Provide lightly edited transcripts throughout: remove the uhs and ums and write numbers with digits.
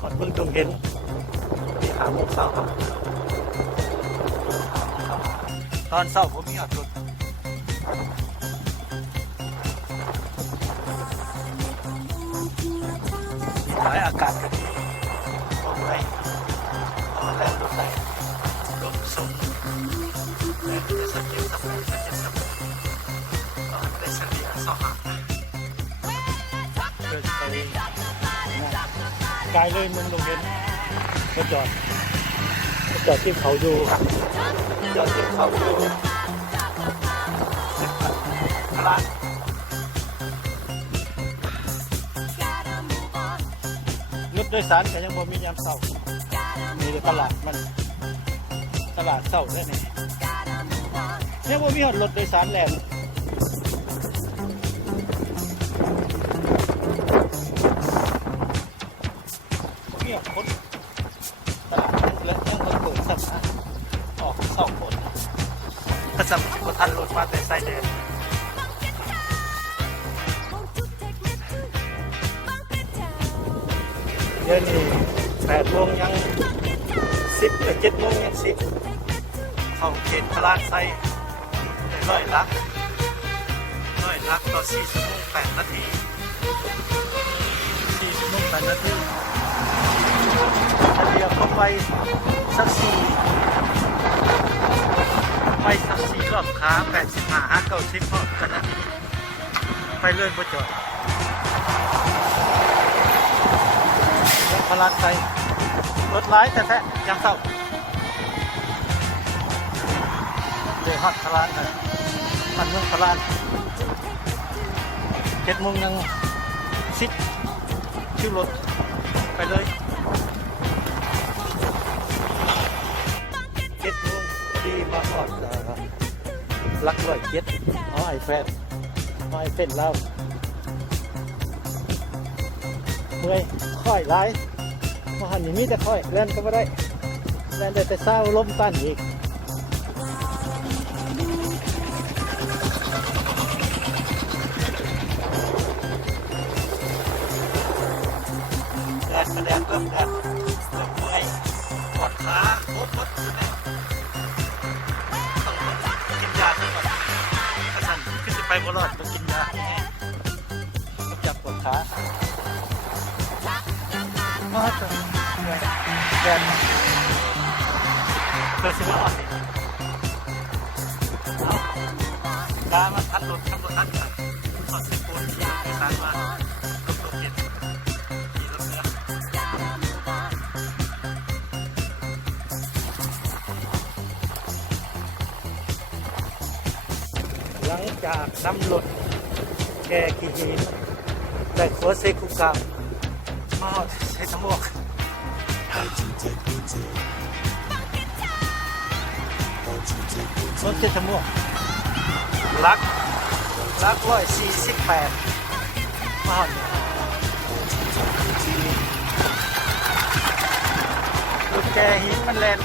ก่อนเพิ่งต้องเห็นที่หาโมงเช้าครับตอนเช้าผมมีอารถมีหลายอากาศกันตรงไหนแล้วรถไหนรถส่งแล้วจะสังเกตสักจะสักได้เฉลี่ยสองเดินไปไกลเลยมึงลงเห็นก็จอดที่เขาดูจอดที่เขาดูตลาดรถโดยสารแต่ยังบ่มียามเช้ามีแต่ตลาดมันตลาดเช้าได้ไหมเนี่ยบ่มีรถโดยสารแล่นเงียบคนตลาดแล้วยังเปิดสักออกสองคนถ้าสมมติทันรถมาแต่ไซแดงเดี๋ยวนี้8 โมงยัง10 7 โมงยัง10เข้าเขตตลาดไซ100 ลักต่อ4 ชั่วโมง 8 นาที4 ชั่วโมง 8 นาทีเรียกเข้าไปสัก4 รอบขา85 90 พอกันนะไปเลื่อนประจอดพลาดไปรถร้ายแต่แท้ยังเศร้าเดี๋ยวฮอดพลาดเลยมันเมืองพลาด7 โมงยัง10ชิวรถไปเลย7 โมงดีมาฮอดลัก107ไอแฟนแล้วเมื่อยค่อยไล่มาหันอย่างนี้จะค่อยเล่นก็ไม่ได้เล่นได้แต่เศร้าล้มต้านอีกแดดเริ่มเมื่อยปวดขาโคตรอยู่เนี่ยต้องกินยาซะก่อนถ้าสั่นขึ้นไปบนรถต้องกินยาต้องจับปวดขามาเถอะแดดเกิดสิบอ่อนเอาการมาทัดรถทัดกันสอดสิบคนที่สารมาลบเย็นที่รถเนื้อหลังจากนำรถแก่ขี้หินได้ขวเซคุกามใช้สมองรถเจ็ดสมองลัก148มาหอดรถแกหินมันแลน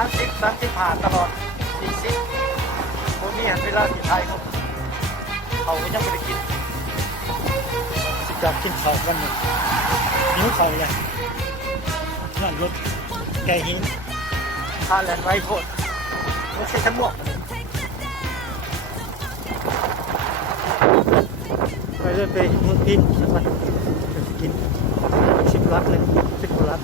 30-35ตลอด40ผมมีเห็นเวลาที่ไทยเขาก็ยังไม่ได้กินจากกินข้าวกันหนึ่งนิ้วเขาเลยนั่นรถแกหินพาแลนไว้โคตรรถใช้ทั้งหมดไปเรื่อยไปเมืองพินมันกิน10 ลักเลย10 กว่าลัก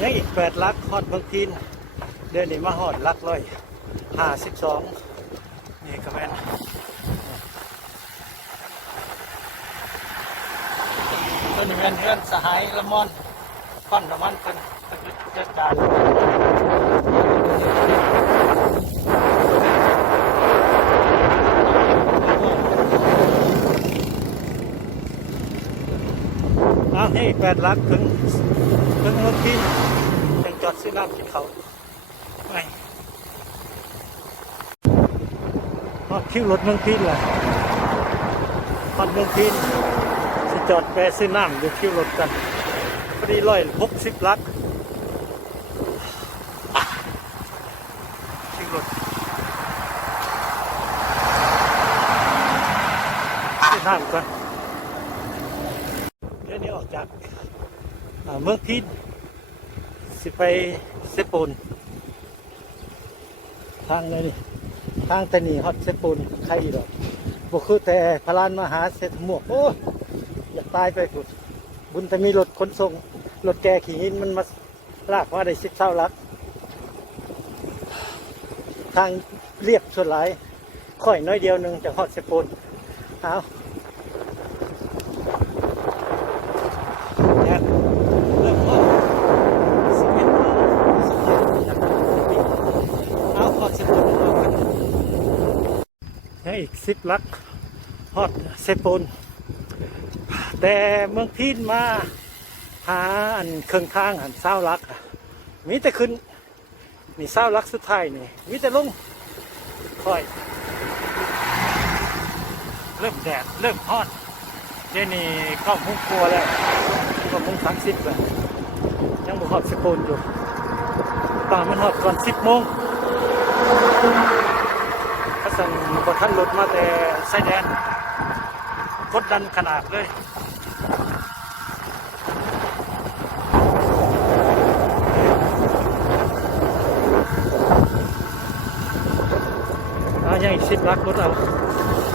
ยังอีก8 ลักฮอดเมืองพินเดือนนี้มาฮอดลัก152นี่ก็แม่นตัวนี้แม่นเพื่อนสหายละมอนฟันละมันเป็นจัดการนี่8 ลักถึงรถที่ยังจอดซื้อน้ำกินเขาไงคิวรถเมืองพินแหละพันเมืองพินสิจอดแวะซื้อน้ำอยู่คิวรถกันพอดี160 ลักคิวรถ น้ำก่อนเดี๋ยวนี้ออกจากเมืองพินสิไปเซปูนทางเลยนี่ทางแต่นี่ฮอดเซปูนใครอีกหรอกบ่คือแต่พลานมาหาเศรษฐหมวกโอ้อยากตายไปพุ่นบุญแต่มีรถขนส่งรถแกขี่หินมันมาลากมาได้10 เท่าลักทางเรียบส่วนหลายค่อยน้อยเดียวหนึงจากฮอดเซปูนเอาแดดเริ่มร้อน11 โมงเอาฮอดเซปูนเอากันยังอีก10 ลักฮอดเซปูนแต่เมืองพินมาหาอันเครื่องทางอัน20 ลักมีแต่ขึ้นนี่20 ลักสุดท้ายนี่มีแต่ลงค่อยเริ่มแดดเริ่มฮอดเดี๋ยวนี้9 โมงกว่าแล้ว9:30แล้วยังบ่ฮอดเซปูนอยู่ตอนมันฮอดก่อน10 โมงถ้าสั่งบ่ทันรถมาแต่ชายแดนกดดันขนาดเลยยังอีก10 ลักรถเอา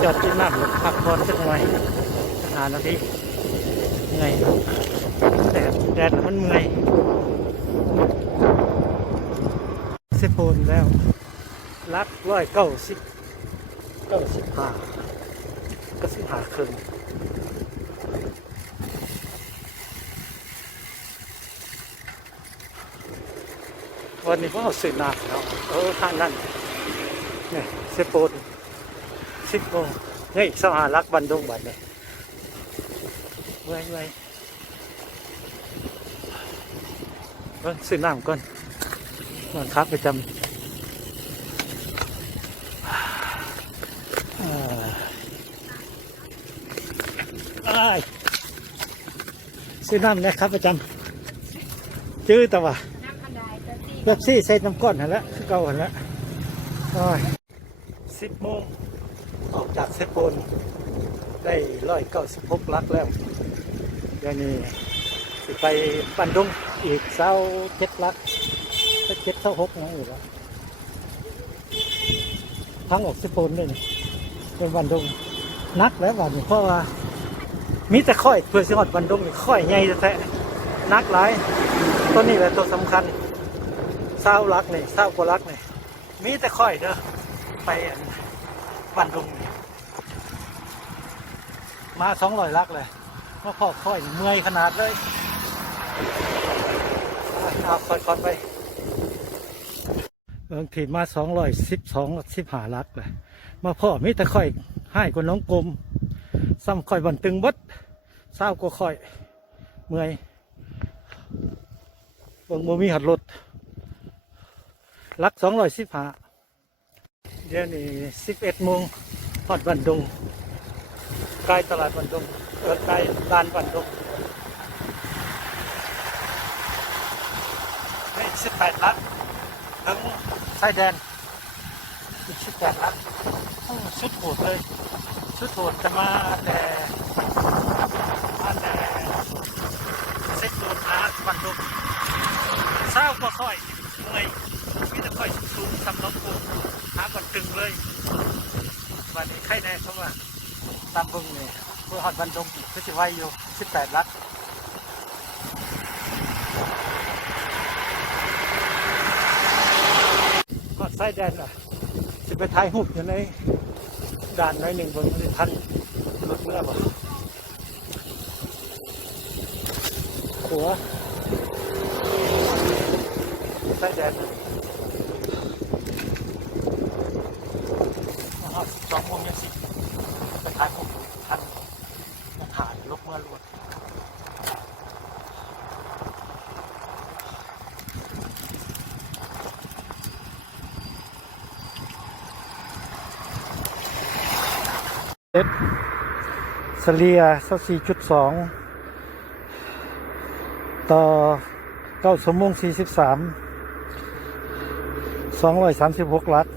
จอดกินน้ำพักผ่อนสักหน่อย5 นาทีเหนื่อยแดดมันเมื่อยเซโปนแล้วลัก95ครึ่งวันนี้พวกเราสื่อน้ำเนาะทางนั้นเนี่ยเซโปน10 โมงนี่อีก25 ลักบันดงบัดเนี่ยไว้ซื้อน้ำก่อนมันครับประจำซื้อน้ำนะครับประจำจื้อแต่ว่าแบบซี่ใส่น้ำก้อนหันละเก่าหันละ10 โมงออกจากเซโปนได้196 ลักแล้วเดี๋ยวนี้สิไปบันดงอีก27 ลัก7-6นะอีกแล้วทั้งออกเซโปนเลยเป็นบันดงนักแล้ววันนี้เพราะว่ามีแต่ค่อยเพื่อสิฮอดบันดงนี่ค่อยใหญ่แท้ๆนักหลายตัวนี้แหละตัวสำคัญ20 ลักนี่20 กว่าลักนี่มีแต่ค่อยเด้อไปบันดงมา200 ลักเลยมาพอค่อยเมื่อยขนาดเลยเอาค่อยๆไปบางทีมา212-15 ลักเลยมาพ่อมีแต่ค่อยให้กว่าน้องกลมซ้ำค่อยบันตึงบด20 กว่าค่อยเมื่อยเบิ่งบ่มีหัดรถลัก215เดี๋ยวนี้11 โมงฮอดบันดงใกล้ตลาดบันดงใกล้ลานบันดงนี่18 ลักถึงชายแดนอีก18 ลักชุดโหดเลยชุดโหดจะมาแต่เซ็ตโดนหาบันดง20 กว่าค่อยเมื่อยมีแต่ค่อยสูงสำน้องโกหาบันตึงเลยวันนี้ใครแน่เขาว่าตามบึงเนี่ยเพื่อหอดบันดงอีกก็จะไว้อยู่18 ลักหอดไส้แดนอ่ะจะไปถ่ายรูปอยู่ในด่านน้อยหนึ่งบนทันรถเมื่อบ่หัวไส้แดน2 โมงยัง10ไปถ่ายรูปทันถ่ายลบเมื่อรวดเสลีย4.2ต่อ9 ชั่วโมง 43 236 ลัก